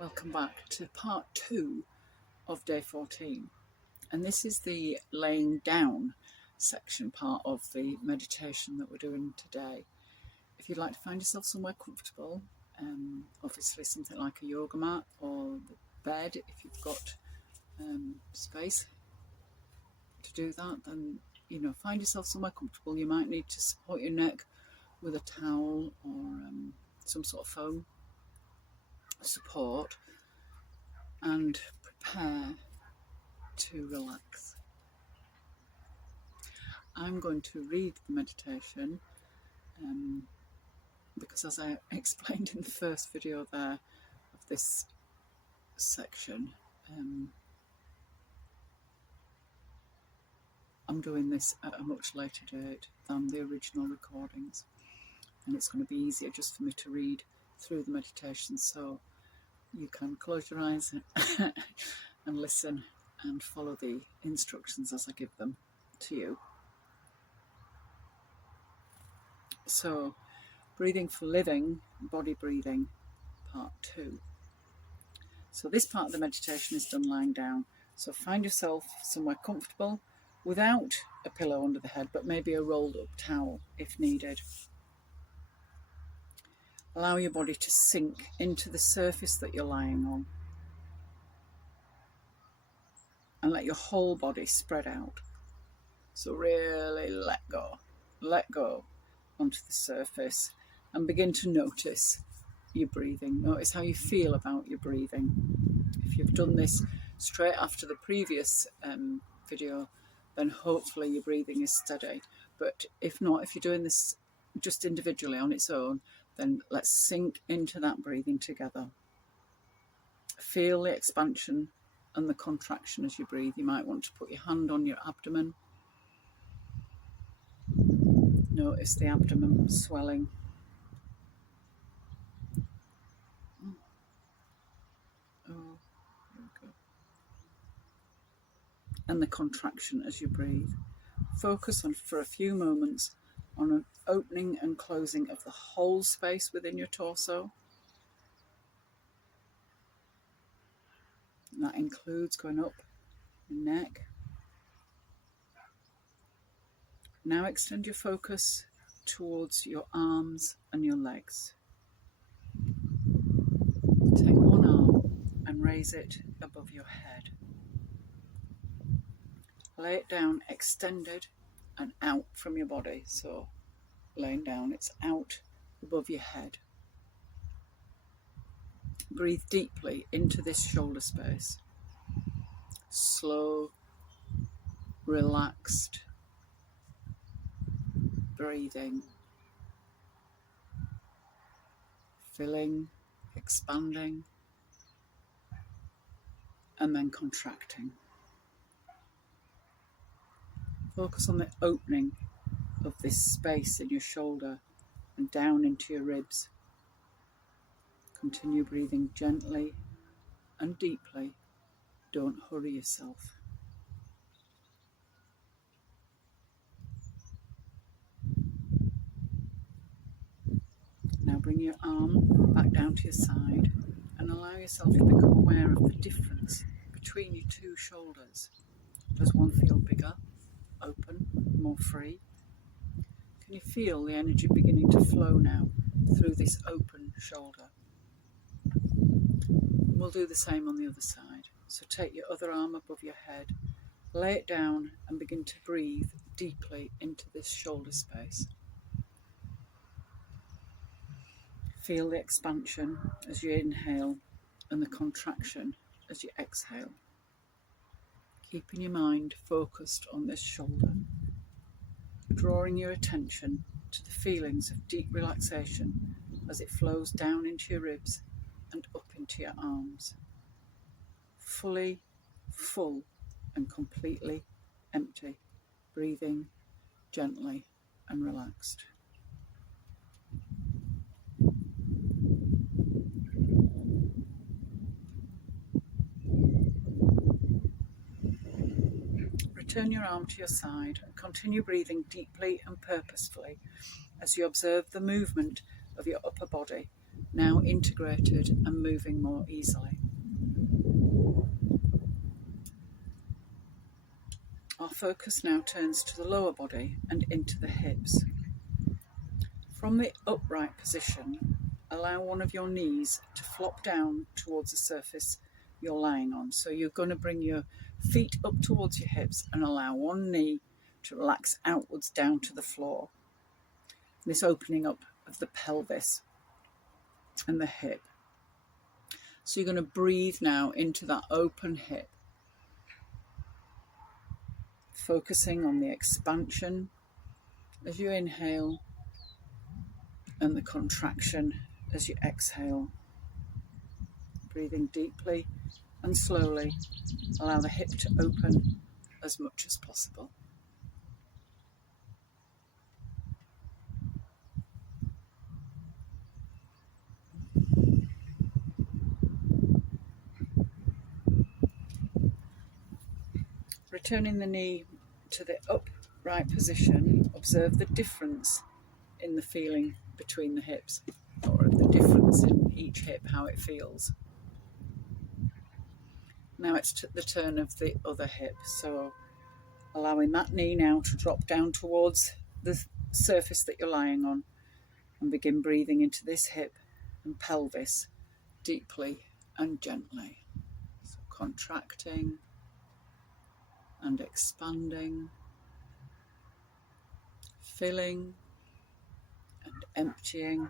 Welcome back to part 2 of day 14, and this is the laying down section part of the meditation that we're doing today. If you'd like to find yourself somewhere comfortable, obviously something like a yoga mat or the bed, if you've got space to do that, then find yourself somewhere comfortable. You might need to support your neck with a towel or some sort of foam support, and prepare to relax. I'm going to read the meditation because, as I explained in the first video there of this section, I'm doing this at a much later date than the original recordings, and it's going to be easier just for me to read through the meditation, so you can close your eyes and listen and follow the instructions as I give them to you. So, breathing for living, body breathing, part 2. So this part of the meditation is done lying down. So find yourself somewhere comfortable without a pillow under the head, but maybe a rolled up towel if needed. Allow your body to sink into the surface that you're lying on, and let your whole body spread out. So really let go onto the surface, and begin to notice your breathing. Notice how you feel about your breathing. If you've done this straight after the previous video, then hopefully your breathing is steady. But if not, if you're doing this just individually on its own, then let's sink into that breathing together. Feel the expansion and the contraction as you breathe. You might want to put your hand on your abdomen. Notice the abdomen swelling. And the contraction as you breathe. Focus on, for a few moments, on an opening and closing of the whole space within your torso. And that includes going up your neck. Now extend your focus towards your arms and your legs. Take one arm and raise it above your head. Lay it down extended and out from your body. So laying down, it's out above your head. Breathe deeply into this shoulder space. Slow, relaxed breathing. Filling, expanding, and then contracting. Focus on the opening of this space in your shoulder and down into your ribs. Continue breathing gently and deeply. Don't hurry yourself. Now bring your arm back down to your side and allow yourself to become aware of the difference between your two shoulders. Does one feel bigger, open, more free? Can you feel the energy beginning to flow now through this open shoulder? We'll do the same on the other side. So take your other arm above your head, lay it down and begin to breathe deeply into this shoulder space. Feel the expansion as you inhale and the contraction as you exhale. Keeping your mind focused on this shoulder, drawing your attention to the feelings of deep relaxation as it flows down into your ribs and up into your arms. Fully, full and completely empty, breathing gently and relaxed. Return your arm to your side and continue breathing deeply and purposefully as you observe the movement of your upper body now integrated and moving more easily. Our focus now turns to the lower body and into the hips. From the upright position, allow one of your knees to flop down towards the surface you're lying on. So you're going to bring your feet up towards your hips and allow one knee to relax outwards down to the floor. This opening up of the pelvis and the hip. So you're going to breathe now into that open hip, focusing on the expansion as you inhale and the contraction as you exhale. Breathing deeply and slowly, allow the hip to open as much as possible. Returning the knee to the upright position, observe the difference in the feeling between the hips, or the difference in each hip, how it feels. Now it's the turn of the other hip, so allowing that knee now to drop down towards the surface that you're lying on, and begin breathing into this hip and pelvis deeply and gently. So contracting and expanding, filling and emptying.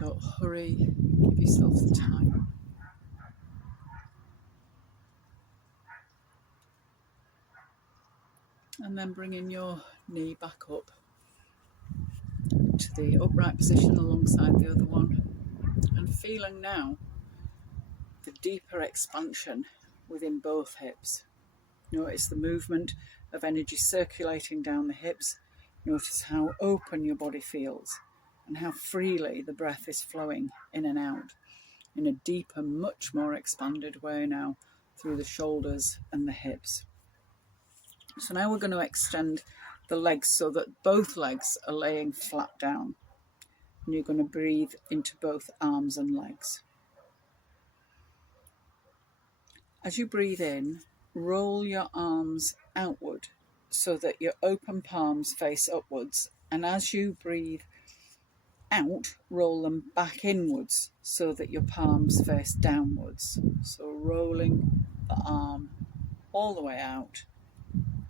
Don't hurry, give yourself the time. And then bringing your knee back up to the upright position alongside the other one, and feeling now the deeper expansion within both hips. Notice the movement of energy circulating down the hips. Notice how open your body feels and how freely the breath is flowing in and out in a deeper, much more expanded way now through the shoulders and the hips. So now we're going to extend the legs so that both legs are laying flat down. And you're going to breathe into both arms and legs. As you breathe in, roll your arms outward so that your open palms face upwards. And as you breathe out, roll them back inwards so that your palms face downwards. So rolling the arm all the way out,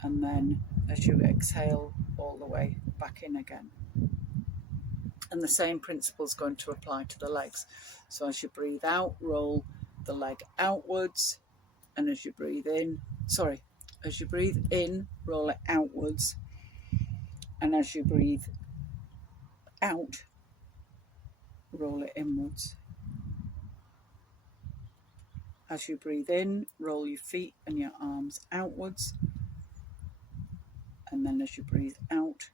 and then as you exhale, all the way back in again. And the same principle is going to apply to the legs. So as you breathe out, roll the leg outwards, and as you breathe in, roll it outwards, and as you breathe out, roll it inwards. As you breathe in, roll your feet and your arms outwards, and then as you breathe out,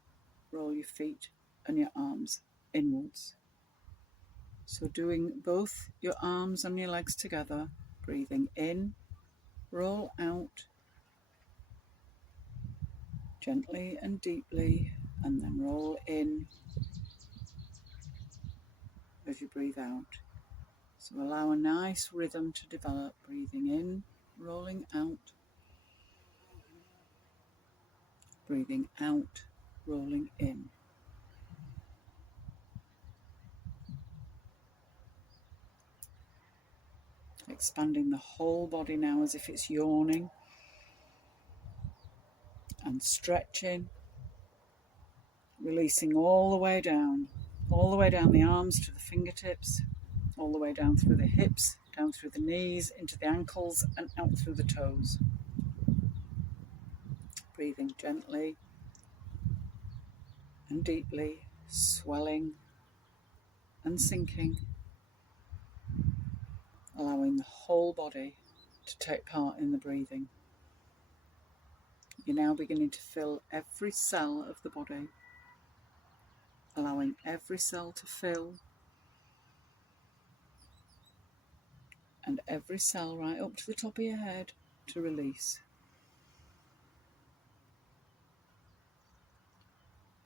roll your feet and your arms inwards. So doing both your arms and your legs together, breathing in, roll out, gently and deeply, and then roll in as you breathe out. So allow a nice rhythm to develop, breathing in, rolling out, breathing out, rolling in. Expanding the whole body now as if it's yawning, and stretching, releasing all the way down the arms to the fingertips, all the way down through the hips, down through the knees, into the ankles, and out through the toes. Breathing gently and deeply, swelling and sinking, allowing the whole body to take part in the breathing. You're now beginning to fill every cell of the body, allowing every cell to fill, and every cell right up to the top of your head to release.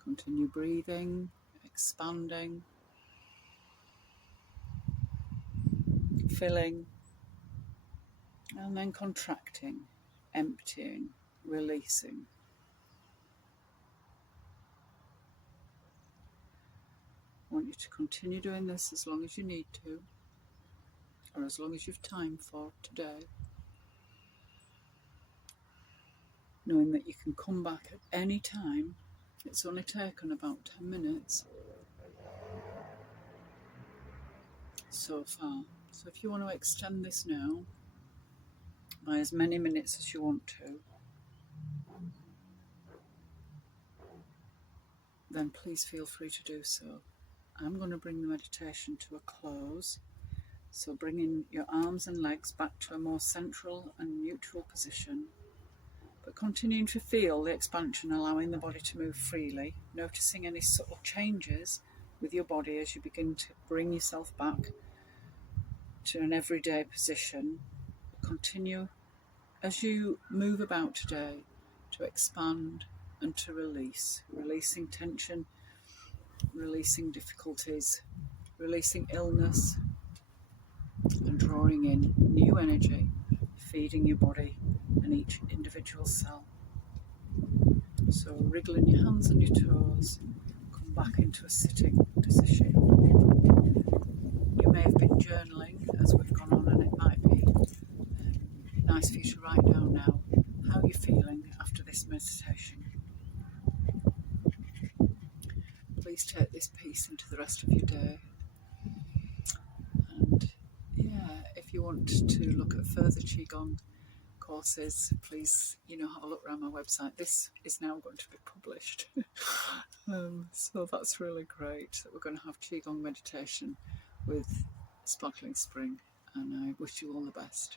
Continue breathing, expanding, filling, and then contracting, emptying, releasing. I want you to continue doing this as long as you need to, or as long as you've time for today, knowing that you can come back at any time. It's only taken about 10 minutes so far. So if you want to extend this now by as many minutes as you want to, then please feel free to do so. I'm going to bring the meditation to a close. So bringing your arms and legs back to a more central and neutral position, but continuing to feel the expansion, allowing the body to move freely, noticing any subtle changes with your body as you begin to bring yourself back to an everyday position. Continue as you move about today to expand and to release, releasing tension, releasing difficulties, releasing illness, and drawing in new energy, feeding your body and each individual cell. So wriggling your hands and your toes, come back into a sitting position. You may have been journaling as we've gone on, and it might be nice for you to write down now how you're feeling after this meditation. Please take this piece into the rest of your day. And yeah, if you want to look at further Qigong courses, please, have a look around my website. This is now going to be published. So that's really great that we're going to have Qigong meditation with Sparkling Spring, and I wish you all the best.